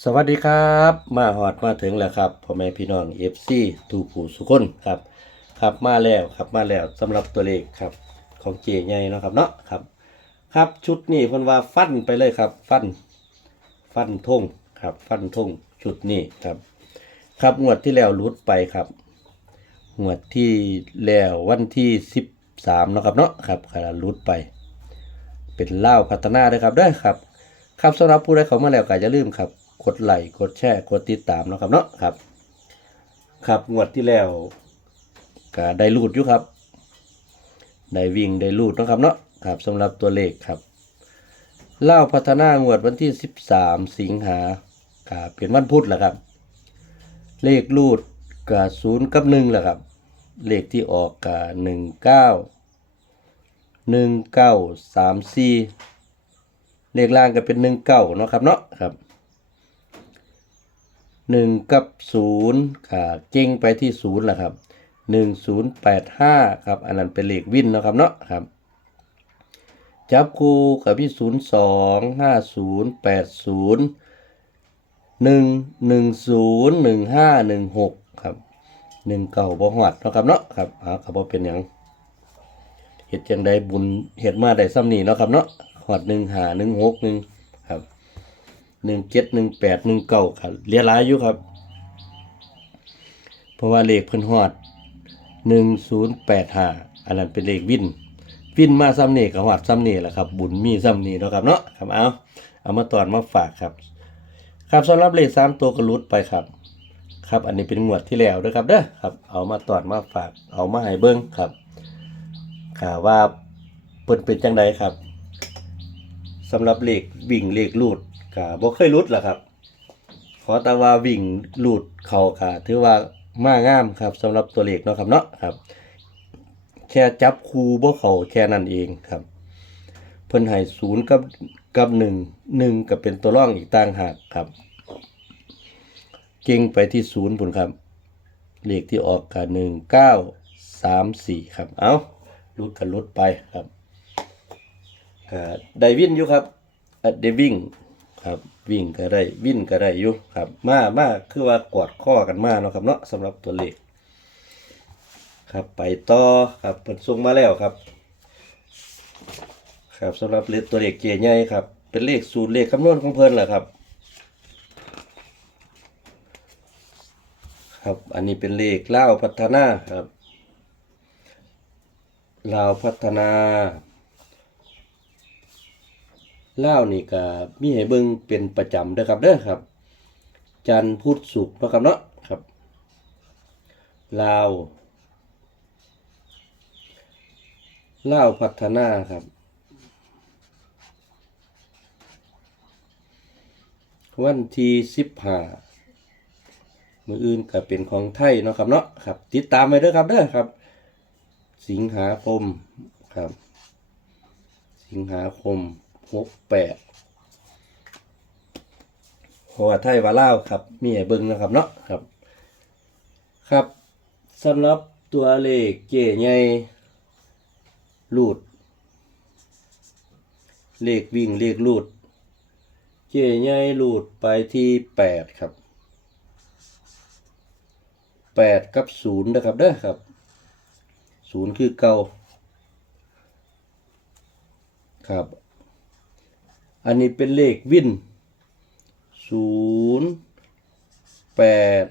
สวัสดีครับ มาหอดมาถึงแล้วครับพ่อแม่พี่น้องเอฟซีทูผู้สุคนครับครับมาแล้วครับมาแล้วสำหรับตัวเลขครับของเจใหญ่เนาะครับเนาะครับ ครับชุดนี้เพิ่นว่าฟันไปเลยครับ ฟัน ฟันทงครับ ฟันทงชุดนี้ครับ ครับงวดที่แล้วหลุดไปครับงวดที่แล้ววันที่สิบสามเนาะครับเนาะครับขณะหลุดไป เป็นเล่าพัฒนาด้วยครับเด้อครับ ครับสำหรับผู้ใดเขามาแล้วก็อย่าลืมครับ กดไลค์กดแชร์กดติดตามนะครับเนาะครับ ครับงวดที่แล้วก็ได้รูดอยู่ครับ ได้วิ่งได้รูดนะครับเนาะครับสำหรับตัวเลขครับเล่าพัฒนางวดวันที่ 13 สิงหาก็เป็นวันพุธแหละครับ เลขรูดก็ศูนย์กับหนึ่งแหละครับ เลขที่ออกก็หนึ่งเก้าหนึ่งเก้าสามสี่เลขล่างก็เป็นหนึ่งเก้าเนาะครับเนาะครับ หนึ่งกับศูนย์ค่ะเก่งไปที่ศูนย์ละครับหนึ่งศูนย์แปดห้าครับ อันนั้นเป็นเลขวินนะครับเนาะครับ จับคู่กับพี่ศูนย์สองห้าศูนย์แปดศูนย์หนึ่งหนึ่งศูนย์หนึ่งห้าหนึ่งหกครับหนึ่งเก่าบ่หอดนะครับเนาะครับอ่าครับบ่เป็นหยังเห็ดจังไดบุญเห็ดมาได้ซ้ำนี่เนาะครับเนาะหอดหนึ่งหาหนึ่ง หนึ่งเจ็ดหนึ่งแปดหนึ่งเก้าครับเรียหลายอยู่ครับ เพราะว่าเลขเพิ่นหอดหนึ่งศูนย์แปดห้าอันนั้นเป็นเลขวินวินมาซ้ำเนี่กับหอดซ้ำเนี่แหละครับ บุญมีซ้ำนี่เนาะครับเนาะครับเอาเอามาตอนมาฝากครับ ครับสำหรับเลขสามตัวก็หลุดไปครับ ครับอันนี้เป็นงวดที่แล้วด้วยครับเด้อครับ เอามาตอนมาฝาก เอามาให้เบิ้งครับข่าวว่าเปิ่นเป็นจังใดครับสำหรับเลขวิ่งเลขลูด ก็บ่เคยรุดล่ะครับ ขอแต่ว่าวิ่งลูดเข้าก็ถือว่ามางามครับสำหรับตัวเลขเนาะครับเนาะครับ แค่จับคูบ่เข้าแค่นั้นเองครับ เพิ่นให้ศูนย์กับกับหนึ่งหนึ่งก็เป็นตัวร่องอีกต่างหากครับ เก่งไปที่ศูนย์พุ่นครับ เลขที่ออกก็หนึ่งเก้าสามสี่ครับ เอาลุดกันลุดไปครับได้วิ่นอยู่ครับอะได้วิ่ง ครับวิ่งก็ได้วิ่นก็ได้อยู่ครับ มามาคือว่ากอดข้อกันมาเนาะครับเนาะสำหรับตัวเลขครับไปต่อครับเปิดส่งมาแล้วครับ ครับสำหรับเลขตัวเลขเกียร์ใหญ่ครับ เป็นเลขสูตรเลขคำนวณของเพิ่นแหละครับ ครับอันนี้เป็นเลขเล่าพัฒนาครับลาวพัฒนา เล่านี่ก็มีให้เบิ่งเป็นประจำเด้อครับเด้อครับ จันพุธศุกร์นะครับเนาะครับลาวเล่าวพัฒนาครับวันที่สิบห้ามืออื่นก็เป็นของไทยเนาะครับเนาะครับ ติดตามไปเด้อครับเด้อครับ สิงหาคมครับ สิงหาคม หกแปดเพราะว่าไทยวาเล่าครับ มีให้เบิ่งนะครับเนาะครับ ครับสำหรับตัวเลขเก๋ใหญ่รูด เลขวิ่งเลขรูด เก๋ใหญ่รูดไปที่แปดครับแปดกับศูนย์นะครับเด้อครับศูนย์คือเก่าครับ อันนี้เป็นเลขวินศูนย์แปด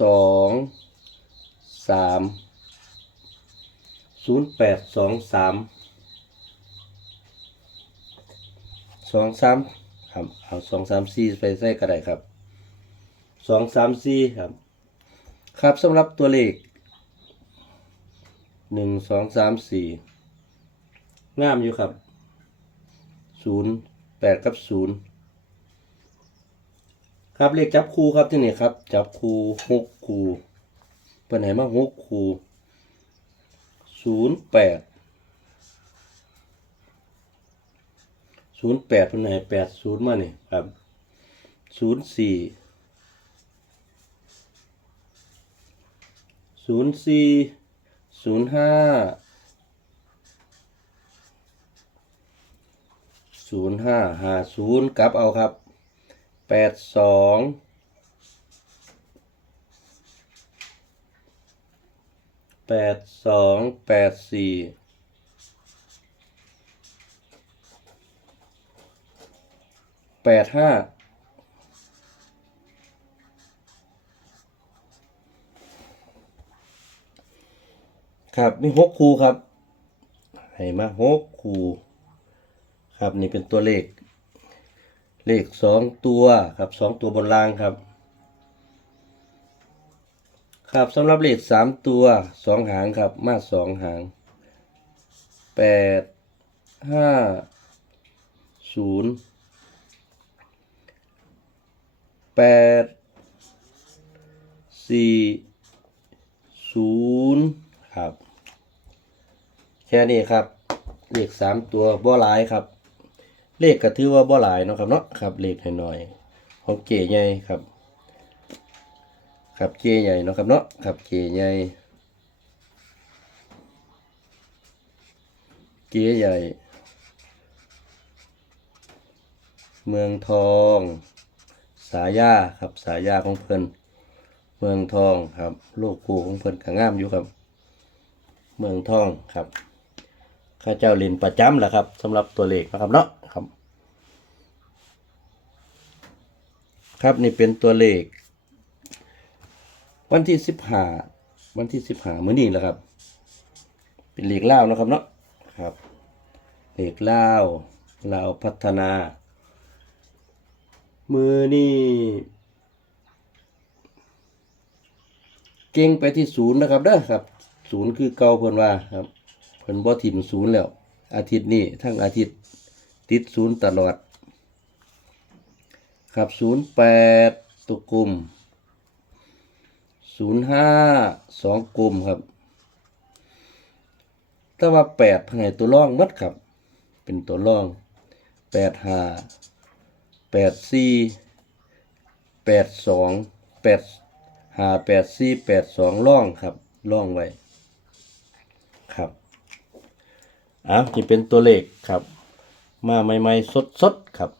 สองสามศูนย์แปดสองสามสองสามครับเอาสองสามสี่ไปใส่ก็ได้ครับสองสามสี่ครับ ครับสำหรับตัวเลขหนึ่งสองสามสี่ งามอยู่ครับศูนย์แปดกับศูนย์ครับเลขจับคู่ครับที่นี่ครับ จับคู่หกคู่เป็นไหนมาหกคู่ศูนย์แปดศูนย์แปดเป็นไหนแปดศูนย์มาเนี่ยครับศูนย์สี่ศูนย์สี่ศูนย์ห้า ศูนย์ห้าหาศูนย์กลับเอาครับแปดสองแปดสองแปดสี่แปดห้าครับ นี่หกคูครับ ให้มาหกคู ครับนี่เป็นตัวเลข เลขสองตัวครับสองตัวบนล่างครับ ครับสำหรับเลขสามตัวสองหางครับมาสองหางแปดห้าศูนย์แปดสี่ศูนย์ครับ แค่นี้ครับ เลขสามตัวบ่หลายครับ เลขก็ถือว่าบ่หลายเนาะครับเนาะครับเลขน้อยๆของเกใหญ่ครับ ครับเกใหญ่เนาะครับเนาะครับเกใหญ่เกใหญ่ เมืองทอง สายาครับสายาของเพิ่นเมืองทองครับ ลูกคู่ของเพิ่นก็งามอยู่ครับ เมืองทองครับ ข้าเจ้าเล่นประจำแหละครับสำหรับตัวเลขนะครับเนาะครับครับนี่เป็นตัวเลข วันที่สิบห้าวันที่สิบห้ามื้อนี้แหละครับ เป็นเลขเล่านะครับเนาะครับเลขเล่าวลาพัฒนา มือนี่เก่งไปที่ศูนย์นะครับเด้อครับ ศูนย์คือเก่าเพิ่นว่าครับ เพิ่นบ่ถิ่มศูนย์แล้ว อาทิตย์นี้ทั้งอาทิตย์ติดศูนย์ตลอด ครับศูนย์แปดตุกลุ่มศูนย์ห้าสองกลุ่มครับ แต่ว่าแปดให้ตัวร่องมัดครับ เป็นตัวร่องแปดห้าแปดสี่แปดสองแปดห้าแปดสี่แปดสองร่องครับร่องไว้ครับ อะที่เป็นตัวเลขครับ มาใหม่ๆสดๆครับ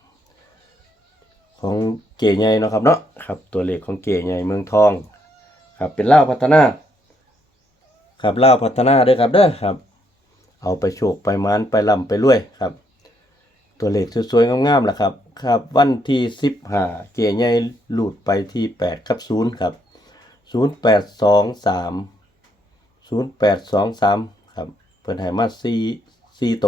ของเก๋ใหญ่เนาะครับเนาะครับ ตัวเลขของเก๋ใหญ่เมืองทอง ครับเป็นเล่าพัฒนา ครับเล่าพัฒนาด้อครับเด้อครับ เอาไปโชคไปมานไปลำไปรวยครับ ตัวเลขสวยๆงามๆล่ะครับ ครับ วันที่สิบห้าเก๋ใหญ่หลุดไปที่แปดครับศูนย์ครับศูนย์แปดสองสามศูนย์แปดสองสาม เพิ่นให้มาสี่สี่โต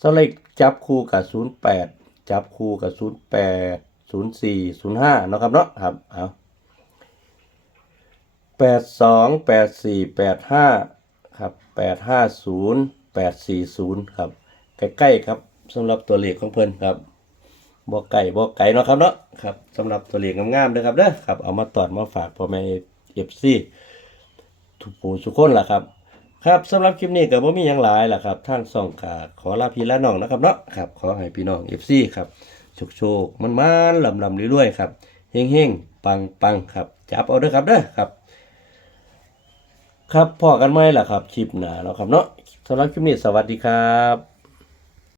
สำหรับจับคู่กับศูนย์แปดจับคู่กับศูนย์แปดศูนย์สี่ศูนย์ห้าเนาะครับเนาะครับเอาแปดสองแปดสี่แปดห้าครับแปดห้าศูนย์แปดสี่ศูนย์ครับ ใกล้ๆครับสำหรับตัวเลขของเพิ่นครับบ่ไก่บ่ไก่เนาะครับเนาะครับสำหรับตัวเลขงามๆเด้อครับเด้อครับเอามาตอดมาฝากพ่อแม่เอฟซีทุกผู้ทุกคนล่ะครับ ครับสำหรับคลิปนี้ก็บ่มีหยังหลายล่ะครับทางส่องกาขอลาพี่ละน้องนะครับเนาะครับขอให้พี่น้อง FC ครับโชคโชคมันมันลำลำรวยๆครับเฮงเฮงปังปังครับจับเอาเด้อครับเด้อครับ ครับพอกันไหมล่ะครับคลิปหน้าเนาะครับเนาะสำหรับคลิปนี้สวัสดีครับ